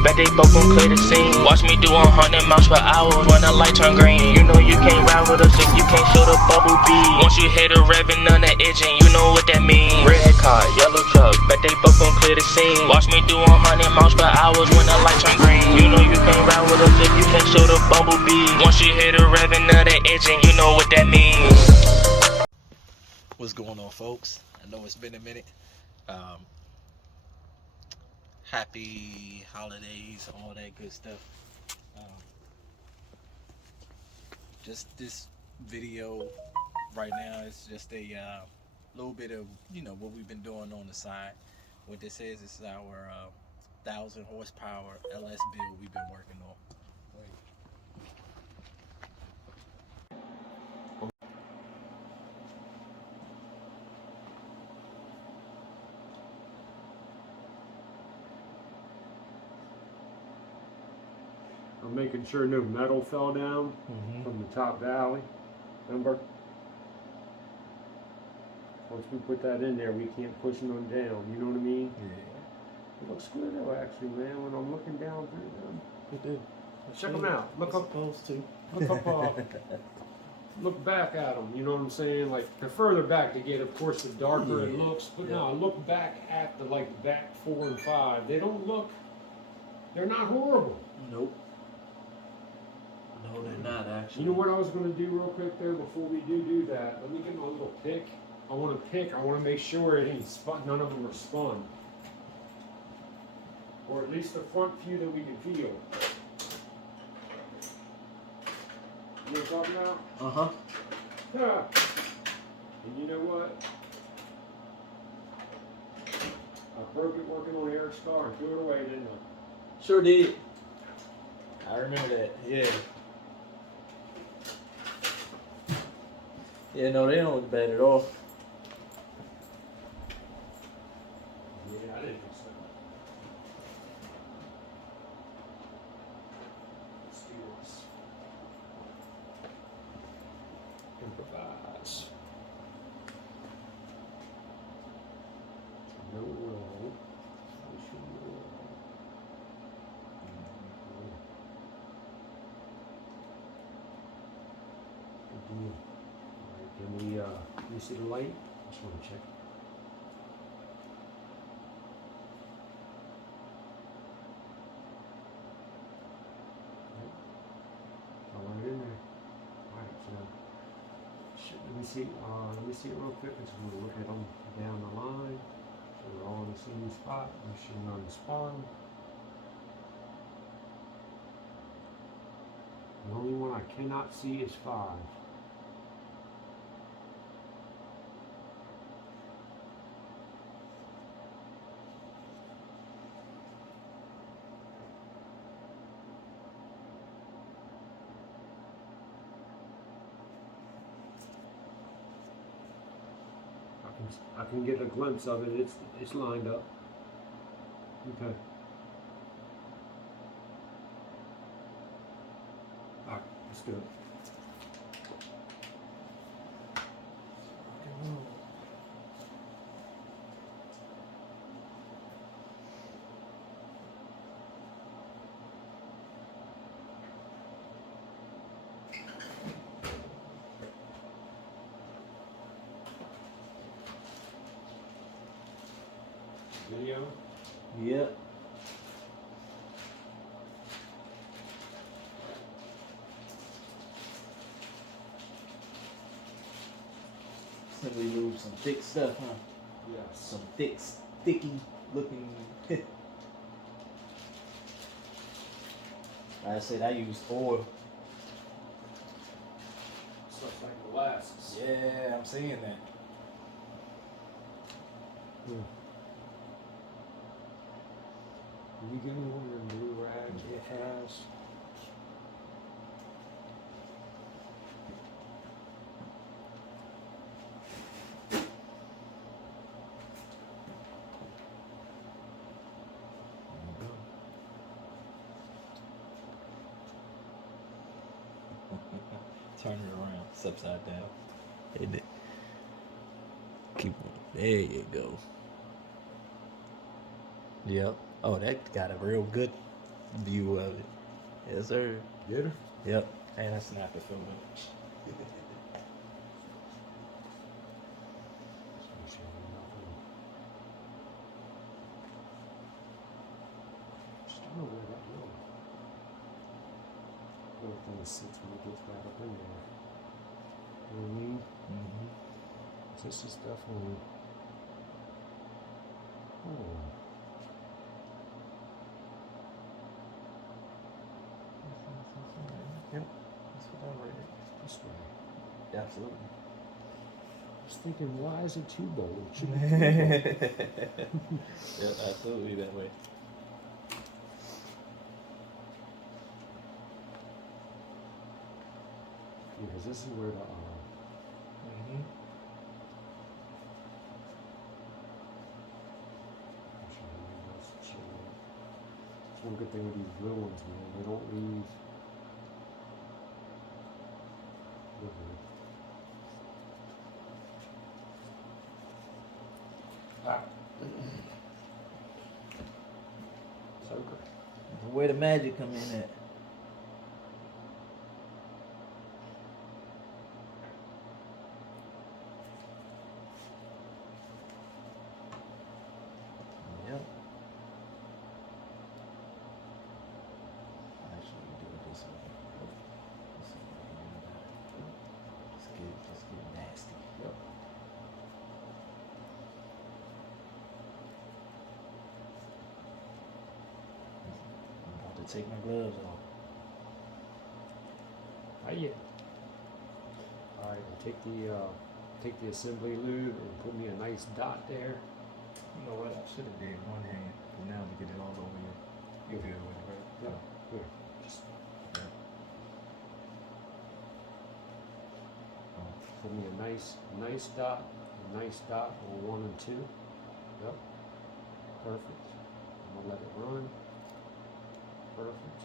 Bet they both gon' clear the scene. Watch me do 100 miles per hour when the light turn green. You know you can't ride with us if you can't show the bubble beat. Once you hit a revving on the engine, you know what that means. Red car, yellow truck, bet they both gon' clear the scene. Watch me do 100 miles per hour when the light turn green. You know you can't ride with us if you can't show the bubble beat. Once you hit a revving on the engine, you know what that means. What's going on, folks? I know it's been a minute. Happy holidays, all that good stuff. Just this video right now is just a little bit of what we've been doing on the side. What this is our 1,000 horsepower LS build we've been working on. I'm making sure no metal fell down from the top valley. Remember? Once we put that in there, we can't push none down. You know what I mean? Yeah. It looks good though, actually, man. When I'm looking down through them. It did. Check them out. Look up. Supposed to. Look up. Look back at them. You know what I'm saying? Like the further back to get, of course, the darker it looks. But now look back at the back 4 and 5. They don't look. They're not horrible. Nope. No, they're not actually. You know what I was going to do real quick there before we do that? Let me get my little pick. I want to make sure it ain't spun. None of them are spun. Or at least the front few that we can feel. You know what I'm talking about? Uh-huh. Yeah. And you know what? I broke it working on Eric's car and threw it away, didn't I? Sure did. I remember that. Yeah. Yeah, no, they don't look bad at all. Yeah, I didn't think so. Let's do this. Improvise. No roll. Can you see the light? Just want to check. Color it in there. Alright, so let me see it real quick. I just want to look at them down the line. So they're all in the same spot. Make sure you're on the spawn. The only one I cannot see is 5. I can get a glimpse of it. It's lined up. Okay. All right, let's do it. Video? Yep. Simply move some thick stuff, huh? Yeah. Some thick, sticky looking. Like I said, I used oil. Stuff like molasses. Yeah, I'm seeing that. Can you give me one of the blue rags it has? Turn it around. It's upside down. Isn't it? Keep on. There you go. Yep. Oh, that got a real good view of it. Yes, sir. Get her? Yep. And I snapped it for me. Just don't know where that little thing sits when it gets right up in there. You know what I mean? Mm-hmm. This is definitely. Oh. Yep. That's what I read. This way. Yeah, absolutely. I was thinking, why is it too bold? It should be Yeah, absolutely that way. Because this is where the Mm-hmm. That's one good thing with these blue ones, man. They don't leave. So good. Where the magic come in at? Yep. Actually, do it this way. Just get nasty. Yep. I'm about to take my gloves off. Not yet. All right, take the assembly lube and put me a nice dot there. You know what? I should have did one hand, but now to get it all over here. You good with it, right? Yeah. Here. Just put me a nice dot on 1 and 2. Yep. Perfect. I'm gonna let it run. Perfect.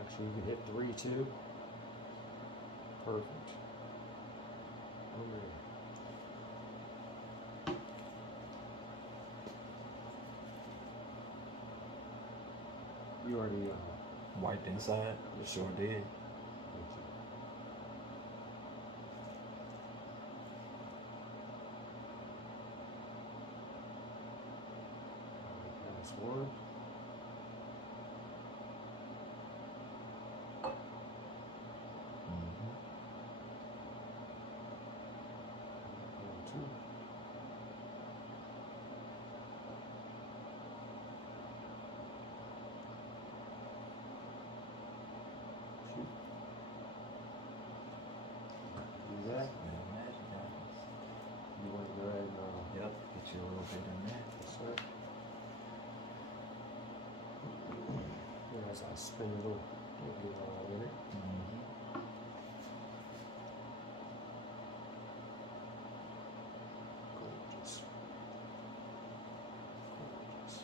Actually, you can hit 3 too. Perfect. Okay. You already Wiped inside? It sure did. thank you. That's 1. Mm-hmm. And 2. Shoot. Do that. Magic happens. You want to go ahead and Yep. Get you a little bit in there. yes, sir. As I spin it, it'll get all in it. Mm-hmm. Gorgeous. Gorgeous.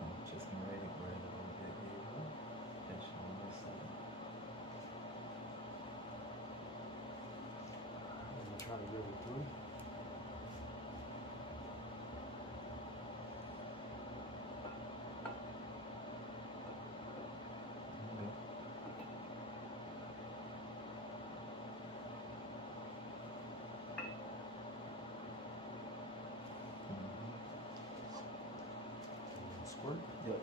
I'm just getting ready to grab a little bit here. Finish on this side. I'm gonna try to get it through. Yep. Mm-hmm. Squirt. Yep.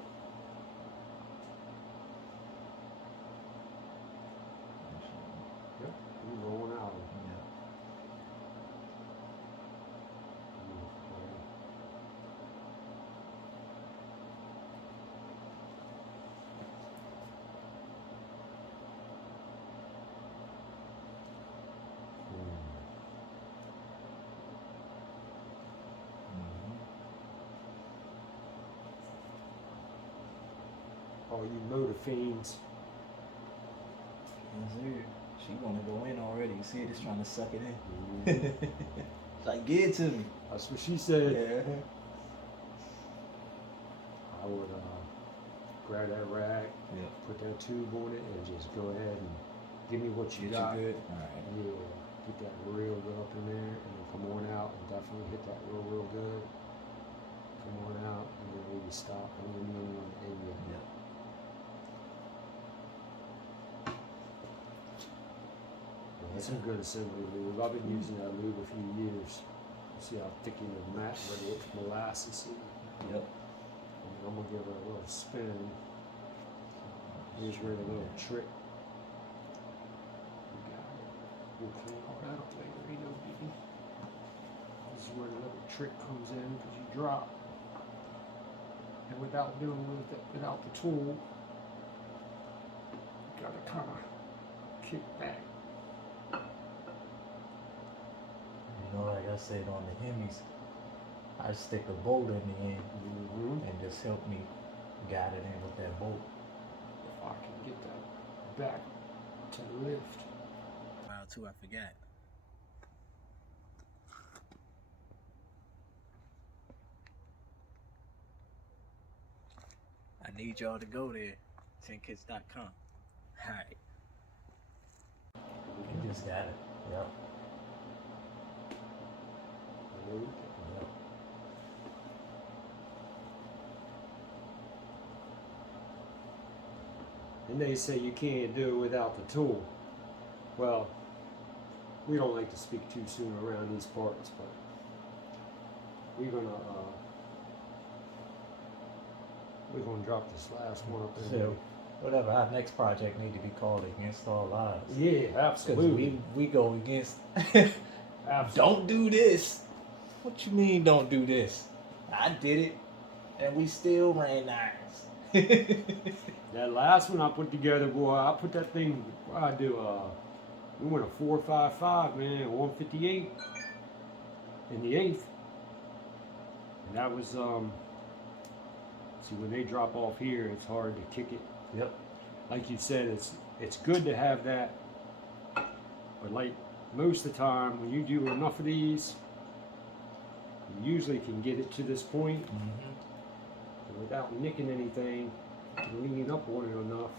Yep. You rolling out. Yep. Beautiful. Mm-hmm. All you motor fiends. Yes, sir. She wanna go in already. You see it? It's trying to suck it in. Mhm. It's like, get it to me. That's what she said. Yeah. I would grab that rack, Yep. put that tube on it, and just go ahead and give me what you Get got. you good. All right. Yeah. Get that real good up in there, and then come on out and definitely hit that real good. Come on out, and then maybe stop. Don't let me in on the end yet. Yep. That's some good assembly lube. I've been using that lube a few years. See how thick in the mat, ready it's molasses. Yep. And I'm gonna give it a little spin. Here's where the little trick. We got it. We'll clean all that up later, ain't no biggie. This is where the little trick comes in because you drop. And without without the tool, you gotta kind of kick back. You know, like I said on the Hemis, I stick a bolt in the end and just help me guide it in with that bolt. If I can get that back to lift. Wow, too, I forgot. I need y'all to go there, 10kits.com. Alright. You just got it. Yep. Yep. And they say you can't do it without the tool. Well, we don't like to speak too soon around these parts, but we're gonna drop this last one up in there. So, whatever, our next project need to be called Against All Odds. Yeah, Because absolutely. we go against, Absolutely. don't do this. What you mean don't do this? I did it, and we still ran nines. That last one I put together, boy, I put that thing, we went a 4.55, man, 158 in the eighth. And that was, see, when they drop off here, it's hard to kick it. Yep. Like you said, it's good to have that, but like most of the time, when you do enough of these, you usually can get it to this point and without nicking anything, lean up on it enough.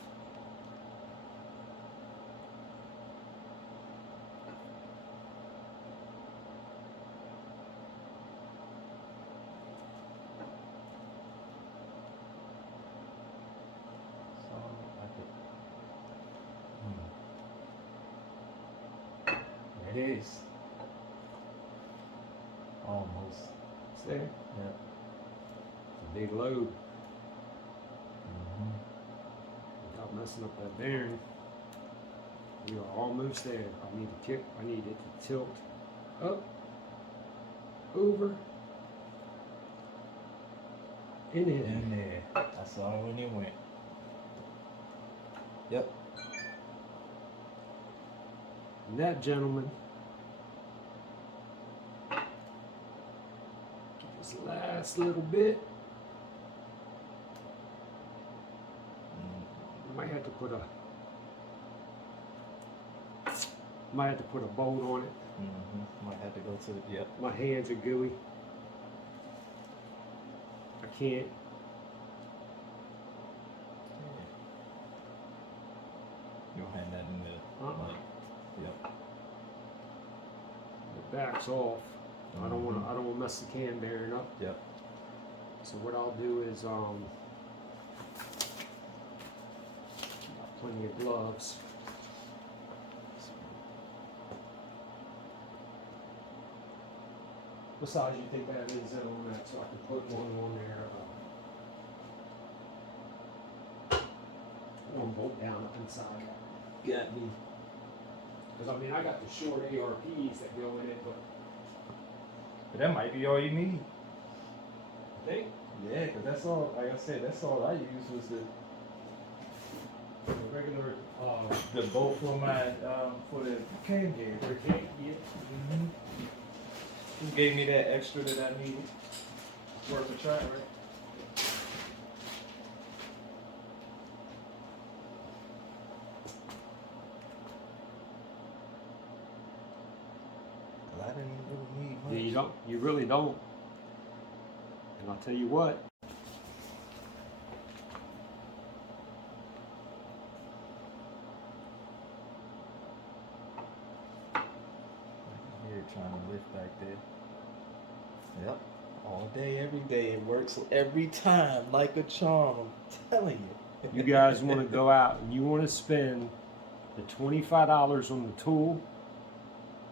So I could. There it is. Almost. It's there. Yep. It's a big load. Without messing up that bearing. We are almost there. I need to kick. I need it to tilt up, over, and in. In there. I saw it when you went. Yep. And that, gentleman, this last little bit, might have to put a bolt on it. Might have to go to the, yep. My hands are gooey. I can't. You'll hand that in the, yep. The back's off. I don't want to mess the cam bearing up. Yep. So what I'll do is got plenty of gloves. What size do you think that is on that, so I can put one on there? One bolt down up inside. Got me. Because I mean, I got the short ARPs that go in it, but But that might be all you need. I think Yeah, because that's all, like I said, that's all I used was the regular the bolt for my, for the cam gear. Who gave me that extra that I needed? Worth a try, right? I didn't really need much. Yeah, you really don't. And I'll tell you what. trying to lift back there. Yep. All day, every day. It works every time like a charm. I'm telling you. You guys want to go out and you want to spend the $25 on the tool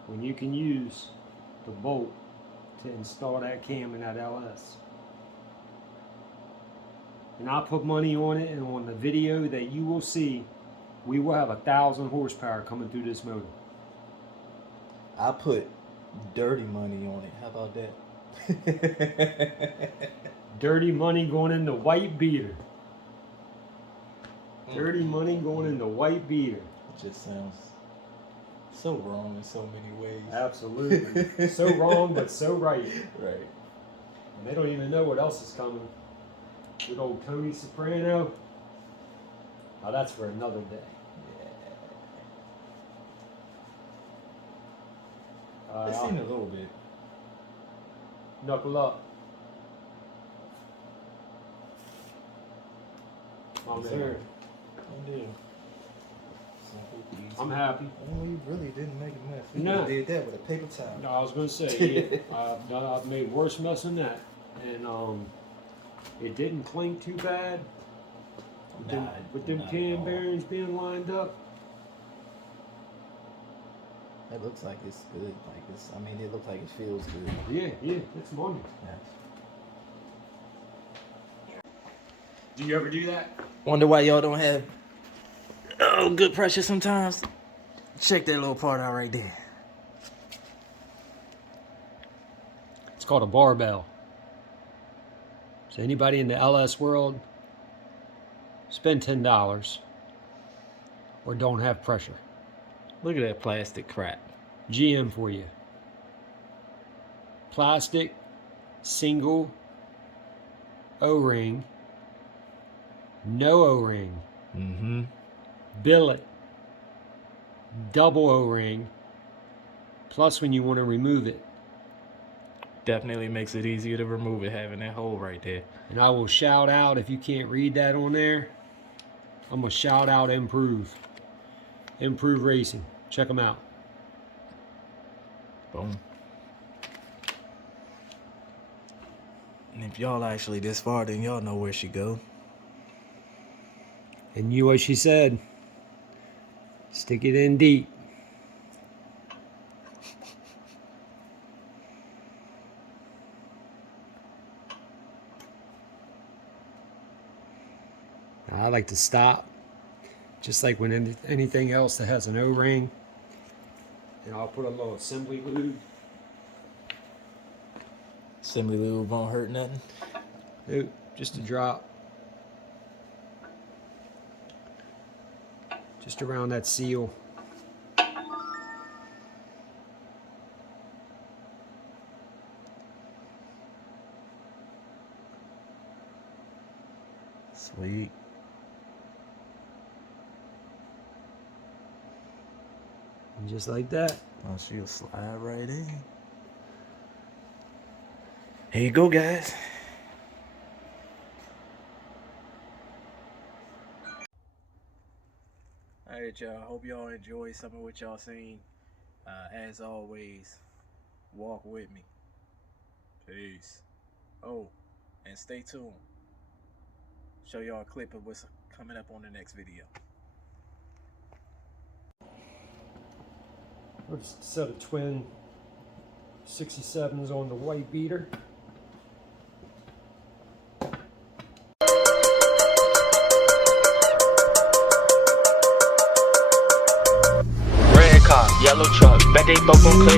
when you can use the bolt to install that cam in that LS. And I'll put money on it, and on the video that you will see, we will have 1,000 horsepower coming through this motor. I put dirty money on it. How about that? Dirty money going in the white beater. Dirty money going in the white beater. It just sounds so wrong in so many ways. Absolutely. So wrong, but so right. Right. And they don't even know what else is coming. Good old Tony Soprano. Oh, that's for another day. Yeah. I've seen a little bit. Knuckle up. I'm here. I'm happy. Oh, you really didn't make a mess. You No. did that with a paper towel. No, I was going to say, yeah, I've made worse mess than that. And it didn't clink too bad. With them cam bearings being lined up. It looks like it's good. Like it's. I mean, it looks like it feels good. Yeah, it's money. Yeah. Do you ever do that? Wonder why y'all don't have good pressure sometimes. Check that little part out right there. It's called a barbell. So anybody in the LS world, spend $10 or don't have pressure. Look at that plastic crap. GM for you. Plastic, single, O-ring, no O-ring, billet, double O-ring, plus when you want to remove it. Definitely makes it easier to remove it, having that hole right there. And I will shout out, if you can't read that on there, I'm going to shout out Improve. Improve Racing. Check them out. Boom. And if y'all actually this far, then y'all know where she go. And you, what she said, stick it in deep. I like to stop, just like when anything else that has an O-ring. And I'll put a little assembly lube. Assembly lube won't hurt nothing. Nope, just a drop. Just around that seal. Sweet. And just like that. Oh, she'll slide right in. Here you go, guys. Alright, y'all. Hope y'all enjoy some of what y'all seen. As always, walk with me. Peace. Oh, and stay tuned. Show y'all a clip of what's coming up on the next video. Just a set of twin 67s on the white beater. Red car, yellow truck, bet they both gon' clear.